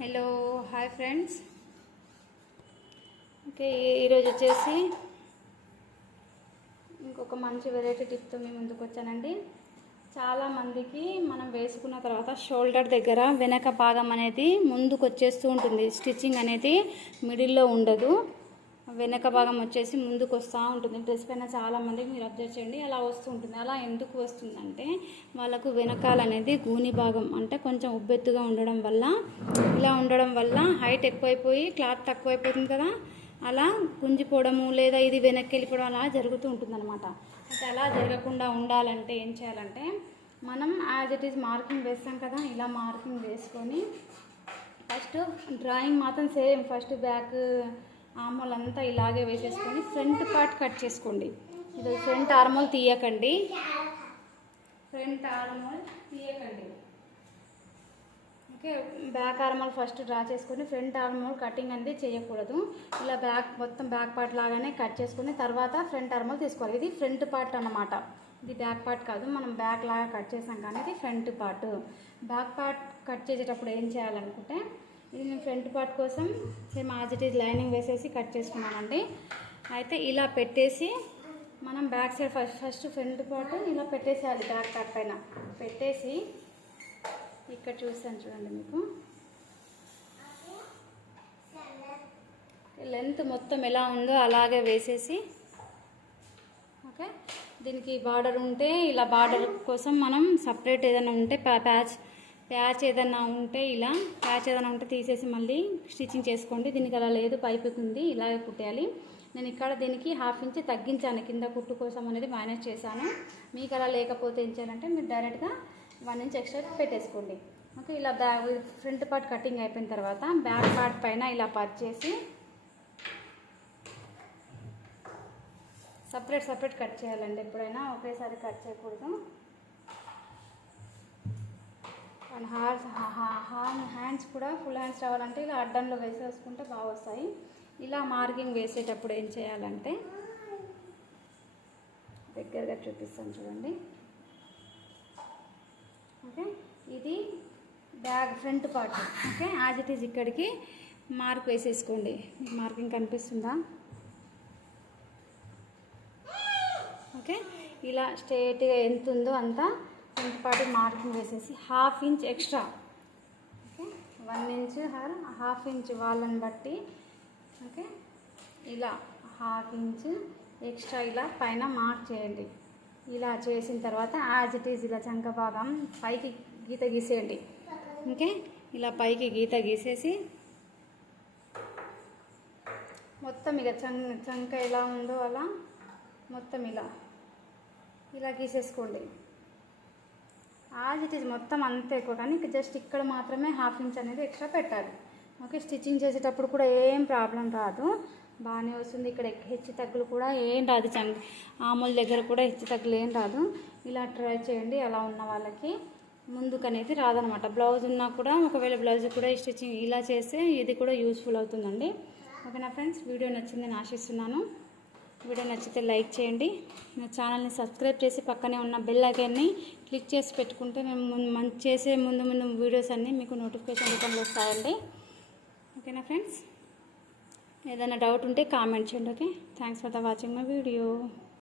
Hello hi friends. Okay, ఈరోజు వచ్చేసి ఇంకొక మంచి వెరైటీ టిప్తో మీ ముందుకు వచ్చానండి. చాలామందికి మనం వేసుకున్న తర్వాత షోల్డర్ దగ్గర వెనక భాగం అనేది ముందుకు వచ్చేస్తూ ఉంటుంది. స్టిచ్చింగ్ అనేది మిడిల్లో ఉండదు, వెనక భాగం వచ్చేసి ముందుకు వస్తూ ఉంటుంది. డ్రెస్ పైన చాలామందికి మీరు అబ్జర్వ్ చేయండి, అలా వస్తూ ఉంటుంది. అలా ఎందుకు వస్తుందంటే వాళ్ళకు వెనకాల అనేది గూని భాగం అంటే కొంచెం ఉబ్బెత్తుగా ఉండడం వల్ల, ఇలా ఉండడం వల్ల హైట్ ఎక్కువైపోయి క్లాత్ తక్కువైపోతుంది కదా, అలా గుంజిపోవడము లేదా ఇది వెనక్కి వెళ్ళిపోవడం అలా జరుగుతూ ఉంటుందన్నమాట. అయితే అలా జరగకుండా ఉండాలంటే ఏం చేయాలంటే, మనం యాజ్ ఇట్ ఈజ్ మార్కింగ్ వేస్తాం కదా, ఇలా మార్కింగ్ వేసుకొని ఫస్ట్ డ్రాయింగ్ మాత్రం సేమ్ ఫస్ట్ బ్యాక్ ఆర్మోల్ అంతా ఇలాగే వేసేసుకొని ఫ్రంట్ పార్ట్ కట్ చేసుకోండి. ఇది front ఆర్మోల్ తీయకండి, okay. Back ఆర్మోల్ first draw చేసుకొని ఫ్రంట్ ఆర్మోల్ కటింగ్ అనేది చేయకూడదు. ఇలా మొత్తం బ్యాక్ పార్ట్ లాగానే కట్ చేసుకొని తర్వాత ఫ్రంట్ ఆర్మోల్ తీసుకోవాలి. ఇది ఫ్రంట్ పార్ట్ అన్నమాట, ఇది బ్యాక్ పార్ట్ కాదు. మనం బ్యాక్ లాగా కట్ చేసాం కానీ ఇది front part. Back part cut చేసేటప్పుడు ఏం చేయాలనుకుంటే, ఇది నేను ఫ్రంట్ పార్ట్ కోసం same as it is lining వేసేసి కట్ చేసుకున్నానండి. అయితే ఇలా పెట్టేసి మనం back side first front part ఇలా పెట్టేసేయాలి. బ్యాక్ పార్ట్ పైన పెట్టేసి ఇక్కడ చూస్తాను చూడండి, మీకు లెంత్ మొత్తం ఎలా ఉందో అలాగే వేసేసి, ఓకే. దీనికి బార్డర్ ఉంటే ఇలా బార్డర్ కోసం మనం సపరేట్ ఏదైనా ఉంటే ప్యాచ్ ఏదైనా ఉంటే ఇలా ప్యాచ్ ఏదైనా ఉంటే తీసేసి మళ్ళీ స్టిచ్చింగ్ చేసుకోండి. దీనికి అలా లేదు, పైపుకి ఉంది, ఇలాగే కుట్టేయాలి. నేను ఇక్కడ దీనికి 1/2 ఇంచ్ తగ్గించాను, కింద కుట్టు కోసం అనేది మైనస్ చేశాను. మీకు అలా లేకపోతే ఏం చేయాలంటే మీరు డైరెక్ట్గా 1 ఇంచ్ ఎక్స్ట్రా పెట్టేసుకోండి, ఓకే. ఇలా ఫ్రంట్ పార్ట్ కటింగ్ అయిపోయిన తర్వాత బ్యాక్ పార్ట్ పైన ఇలా పరిచేసి సపరేట్ కట్ చేయాలండి. ఎప్పుడైనా ఒకేసారి కట్ చేయకూడదు. అండ్ హ్యాండ్స్ కూడా ఫుల్ హ్యాండ్స్ రావాలంటే ఇలా అడ్డంలో వేసేసుకుంటే బాగా వస్తాయి. ఇలా మార్కింగ్ వేసేటప్పుడు ఏం చేయాలంటే, దగ్గరగా చూపిస్తాను చూడండి, ఓకే. ఇది back front part, okay. As it is ఇక్కడికి మార్క్ వేసేసుకోండి. మీకు మార్కింగ్ కనిపిస్తుందా? ఓకే. ఇలా స్ట్రైట్గా ఎంత ఉందో అంతా ఫ్రంట్ పార్ట్ మార్కింగ్ వేసేసి 1/2 inch extra, okay. 1 inch 1/2 inch వాళ్ళని బట్టి, ఓకే. ఇలా 1/2 ఇంచ్ ఎక్స్ట్రా ఇలా పైన మార్క్ చేయండి. ఇలా చేసిన తర్వాత యాజ్ ఇట్ ఈజ్ ఇలా చంక భాగం పైకి గీత గీసేయండి, ఓకే. ఇలా పైకి గీత గీసేసి మొత్తం ఇక చంక ఎలా ఉందో అలా మొత్తం ఇలా గీసేసుకోండి. యాజ్ ఇట్ ఈజ్ మొత్తం అంతే ఎక్కువ, కానీ జస్ట్ ఇక్కడ మాత్రమే 1/2 ఇంచ్ అనేది ఎక్స్ట్రా పెట్టాలి, ఓకే. స్టిచ్చింగ్ చేసేటప్పుడు కూడా ఏం ప్రాబ్లం రాదు, బాగానే వస్తుంది. ఇక్కడ హెచ్చు తగ్గులు కూడా ఏం రాదు, ఆమూల దగ్గర కూడా హెచ్చు తగ్గులు ఏం రాదు. ఇలా ట్రై చేయండి. అలా ఉన్న వాళ్ళకి ముందుకు అనేది రాదనమాట. బ్లౌజ్ ఉన్నా కూడా ఒకవేళ బ్లౌజ్ కూడా స్టిచ్చింగ్ ఇలా చేస్తే ఇది కూడా యూస్ఫుల్ అవుతుందండి, ఓకేనా ఫ్రెండ్స్. వీడియో నచ్చిందని ఆశిస్తున్నాను. వీడియో నచ్చితే లైక్ చేయండి. నా ఛానల్ని సబ్స్క్రైబ్ చేసి పక్కనే ఉన్న బెల్ ఐకాన్ని క్లిక్ చేసి పెట్టుకుంటే మేము చేసే ముందు వీడియోస్ అన్నీ మీకు నోటిఫికేషన్ రూపంలో వస్తాయండి, ఓకేనా ఫ్రెండ్స్. ఏదైనా డౌట్ ఉంటే కామెంట్ చేయండి, okay. Thanks for the watching my video.